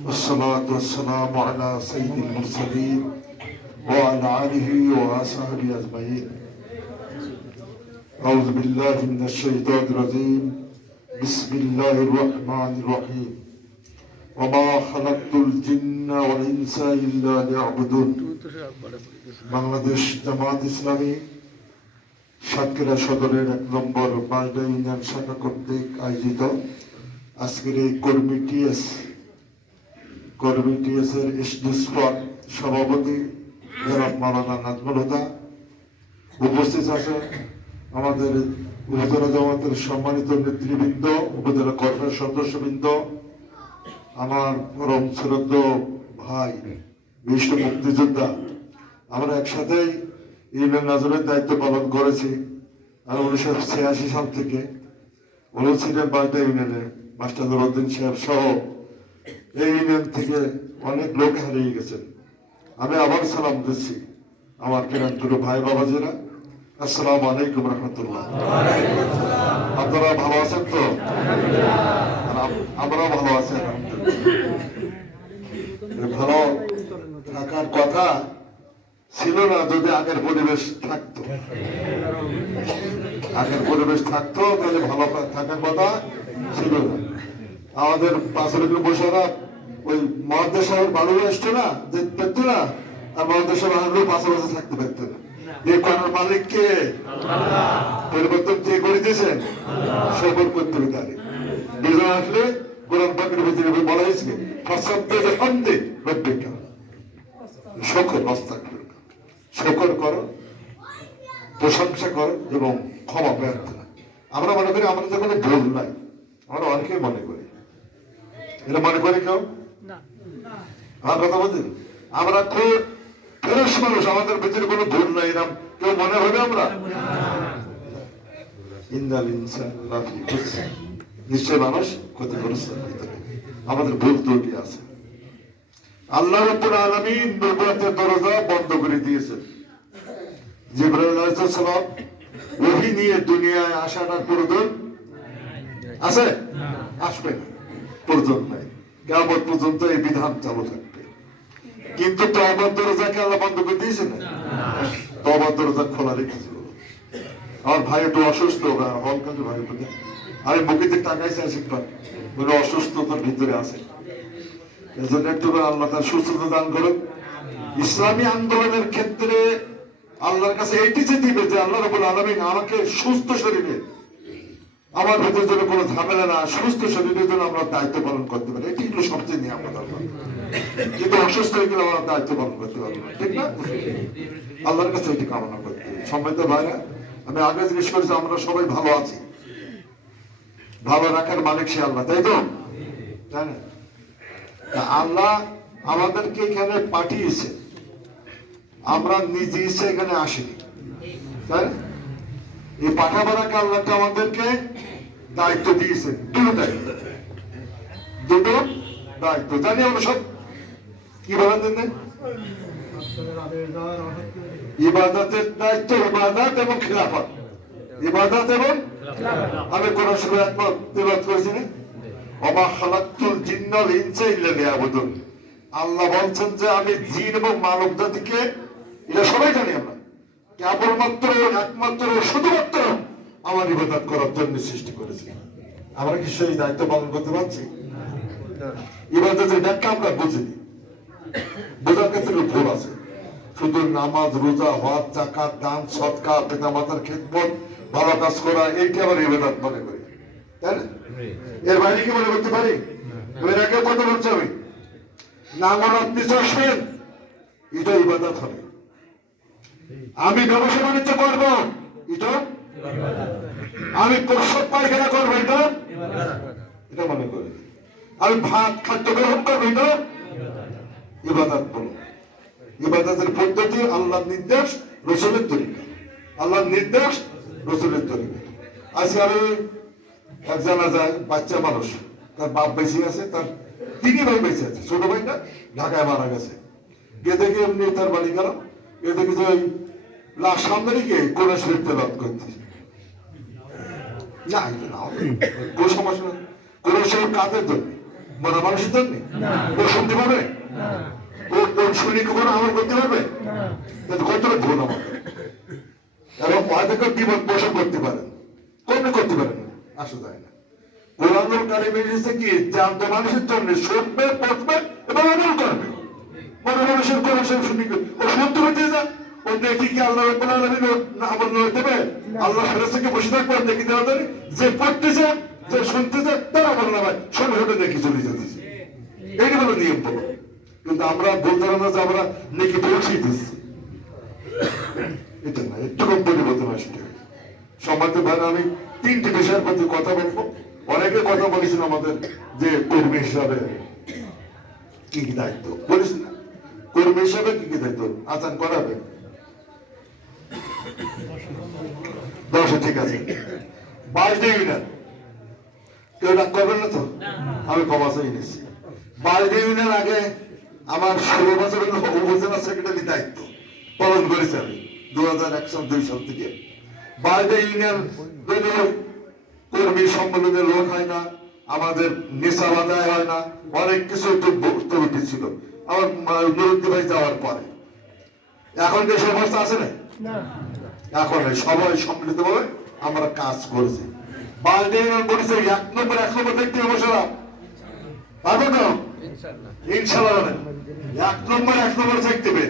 والصلاة والسلام على سيد المرسلين وعلى آله وصحبه أجمعين. أعوذ بالله من الشيطان الرجيم. بسم الله الرحمن الرحيم. وما خلقت الجن والإنس إلا ليعبدون. বাংলাদেশ জামাত ইসলামী সাতক্ষীরা সদরের 1 নম্বর বালদা ইউনিয়ন শাখা কর্তৃক আয়োজিত আজকের এই কর্মী টিএস এর স্পট সভাপতি জনাব মাওলানা নাজমুল হুদা, উপস্থিত আছে আমাদের উপজেলা জামাতের সম্মানিত নেতৃবৃন্দ, উপজেলা কর্মের সদস্যবৃন্দ, আমার পরম শ্রদ্ধেয় ভাই বিশিষ্ট মুক্তিযোদ্ধা। আমরা একসাথেই ইউনিয়ন নাজরের দায়িত্ব পালন করেছি। আর 1986 সাল থেকে ছিলেন বালদা ইউনিয়নে মাস্টার নুরউদ্দিন সাহেব সহ এই ইউনিয়ন থেকে অনেক লোক হারিয়ে গেছেন। আমি আবার সালাম দিচ্ছি আমার প্রিয় ভাই বাবাজিরা। আসসালামু আলাইকুম রহমতুল্লাহ। আপনারা ভালো আছেন তো? আমরাও ভালো আছি আলহামদুলিল্লাহ। ভালো থাকার কথা ছিল না যদি আগের পরিবেশ থাকতো। তাহলে ভালো থাকার কথা ছিল না। আমাদের পাশের বসেরা ওই মহাদেশ সাহেব বাড়ি আসতো না, যে পেত না, আর মহাদেশ সাহেব আসলেও পাশাপাশি থাকতে পারত না। এই করার মালিক কে? পরিবর্তন কে করে দিয়েছেন? সফর করতে হবে তারে। বিজয় আসলে কোরআন পাকের ভিতরে বলা হয়েছে শকর করো, প্রশংসা করো এবং ক্ষমা প্রার্থনা। আমরা মনে করি আমাদের কোনো ভুল নাই, আমরা অনেকেই মনে করি। এটা মনে করি কেউ? আমার কথা বলছেন? আমরা খুব ফেরস মানুষ, আমাদের ভিতরে কোনো ভুল নাই, এরকম কেউ মনে হবে? আমরা নিশ্চয় মানুষ ক্ষতিগ্রস্ত ভিতরে আমাদের ভুল ত্রুটি আছে। আল্লাহ রাব্বুল আলামিন নবুয়তের দরজা বন্ধ করে দিয়েছেন। জিবরাইল আলাইহিস সালাম ওহী নিয়ে দুনিয়ায় আসার প্রয়োজন আছে? আসবে না, প্রয়োজন নাই। কিয়ামত পর্যন্ত এই বিধান চালু থাকবে। কিন্তু তওবার দরজাকে আল্লাহ বন্ধ করে দিয়েছে না? তওবার দরজা খোলা রেখেছিল। আমার ভাই একটু অসুস্থ, হলকালের ভাই বলে আমি মুখেতে টাকাইছে শিখবার বলে অসুস্থতার ভিতরে আছে। এজন্য একটু আল্লাহ তার সুস্থতা দান করুন। ইসলামী আন্দোলনের ক্ষেত্রে আল্লাহর কাছে এইটি যে দিবে যে আল্লাহ রাব্বুল আলামিন আমাকে সুস্থ শরীরে, আমার ভিতরে যেন কোনো ঝামেলা না, সুস্থ শরীরের জন্য আমরা দায়িত্ব পালন করতে পারি। এটি হলো সবচেয়ে নিয়ামত আল্লাহ। কিন্তু অসুস্থ হয়ে গেলে আমরা দায়িত্ব পালন করতে পারবো না, ঠিক না? আল্লাহর কাছে এটি কামনা করতে হবে। সম্মানিত ভাইরা, আমি আগে জিজ্ঞেস করেছি আমরা সবাই ভালো আছি। ভালো রাখার মালিক সে আল্লাহ, তাই তো? তাই না? আল্লাহ আমাদেরকে এখানে পাঠিয়েছে, আমরা নিজে ইচ্ছে এখানে আসিনি, তাই না? এই পাঠাবারাকে আল্লাহকে আমাদেরকে দায়িত্ব দিয়েছেন। দুটো দায়িত্ব জানি আমরা সব। কি বলেন? ইবাদতের দায়িত্ব ইবাদত এবং খিলাফত। ইবাদত এবং আমি কোন সময় একমত তেলাওয়াত করেছি না? ওমা খালাকতুল জিন্না ওয়াল ইনসা ইল্লা লিয়াবুদুন। আল্লাহ বলছেন যে আমি জিন এবং মানব জাতিকে, এটা সবাই জানি আমরা, কেবলমাত্র একমাত্র শুধুমাত্র আমার ইবাদত করার জন্য সৃষ্টি করেছি। আমরা কি সেই দায়িত্ব পালন করতে পারছি? ইবাদতের ব্যাখ্যা আমরা বুঝিনি, বোঝার ক্ষেত্রে ভুল আছে। শুধু নামাজ, রোজা, হজ, যাকাত, দান, সদকা, পিতামাতার খেদমত, ভালো কাজ করা, এইটা আবার ইবাদত মনে করি, তাই না? এর বাইরে কি মনে করতে পারি? এর আগে কথা বলছি আমি, নামাজ আপনি আসবেন, এটা ইবাদত হবে। আমি ব্যবসা বাণিজ্য করবো, এটা আমি প্রস্রাব পায়খানা করবো, এটা মনে করি। আমি ভাত খাদ্য গ্রহণ করবো, এটা ইবাদত বলো। ইবাদতের পদ্ধতি আল্লাহর নির্দেশ, রাসূলের তরিকা। আল্লাহর নির্দেশ, রাসূলের তরিকা। আজকে আমি এক জানাজায় বাচ্চা মানুষ, তার বাপ বেঁচে আছে, তার 3 ভাই বেঁচে আছে, ছোট ভাইটা ঢাকায় মারা গেছে। গিয়ে দেখি এমনি তার বাড়ি গেলাম, গিয়ে দেখি যে ওই লাশ সামনে রেখে কোরআন শরীফ তেলাওয়াত করতেছে। না, এটা না, কোনো সমস্যা নেই। কোরআন শরীফ কাদের জন্য? মরা মানুষের জন্য ও শুনতে পারবে, ও শুনি কখনো আমল করতে পারবে, কিন্তু কতটা ভুল আমাদের। এবং ওদেরকে বিপদ পোষণ করতে পারেন, কমে করতে পারেন না, আসা যায় না। কোরআনুল কারীমে এসেছে কি জ্যান্ত মানুষের জন্য শুনবে, পড়বে এবং আমল করবে। মরা মানুষের কোরআন শরীফ শুনি ও শুনতে হতে যায়, ও দেখি কি আল্লাহ রাব্বুল আলামিন আমল নয় দেবে, আল্লাহ ফেরেশতাকে বসে থাকবে দেখি দেওয়া যায়, যে পড়তেছে যে শুনতেছে তারা আমল না ভাই সঙ্গে সঙ্গে দেখি চলে যেতেছে। এইটা হলো নিয়ম বলো। কিন্তু আমরা বলতে পারবো না যে আমরা নাকি পৌঁছে দিচ্ছি, এটা না, একটু কম পরিবর্তন আসতে হবে। সম্মানিত ভাই, আমি 3টি বিষয়ের প্রতি কথা বলবো। অনেকে কথা বলেছেন আমাদের যে কর্মী হিসাবে কি কি দায়িত্ব বলেছেন না, কর্মী হিসাবে কি কি দায়িত্ব আচান করাবে 10 ঠিক আছে 22 ইউনিয়ন কেউ ডাক করবেন না তো, আমি ক্ষমা চাই নিচ্ছি। 22 ইউনিয়ন আগে আমার 16 বছরের উপজেলা সেক্রেটারি দায়িত্ব পালন করেছে আমি 2001-2 সাল থেকে। 22 ইউনিয়ন কর্মী সম্মেলনের লোক হয় না, আমাদের নেশা আদায় হয় না, অনেক কিছু ত্রুটি ছিল আমার নুরুদ্দি ভাই যাওয়ার পরে। এখন কি সমস্যা আছে না? এখন সবাই সম্মিলিত ভাবে আমরা কাজ করেছি। 22 ইউনিয়ন বলেছে 1 নম্বর দেখতে হবে সারা পারবো তো ইনশাআল্লাহ। 1 নম্বর দেখতে হবে,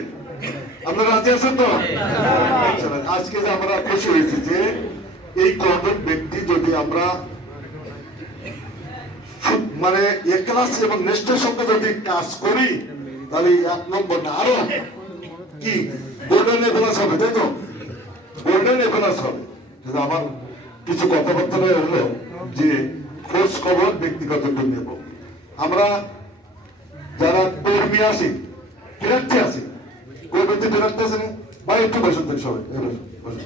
আপনারা রাজি আছেন তো? আজকে যে আমরা খুশি হয়েছি যে এই কর্মী ব্যক্তি যদি আমরা মানে একলাস এবং নিষ্ঠার সঙ্গে যদি কাজ করি তাহলে 1 নম্বর না আরো কি গোল্ডেন এভেলাস হবে, তাই তো? গোল্ডেন এভেলাস হবে। কিন্তু আমার কিছু কথাবার্তা হলো যে খোঁজ খবর ব্যক্তিগত নেব। আমরা যারা কর্মী আছি প্রার্থী আছি, কর্মীতে প্রার্থী আছে না ভাই, একটু বসুন সবাই বসুন।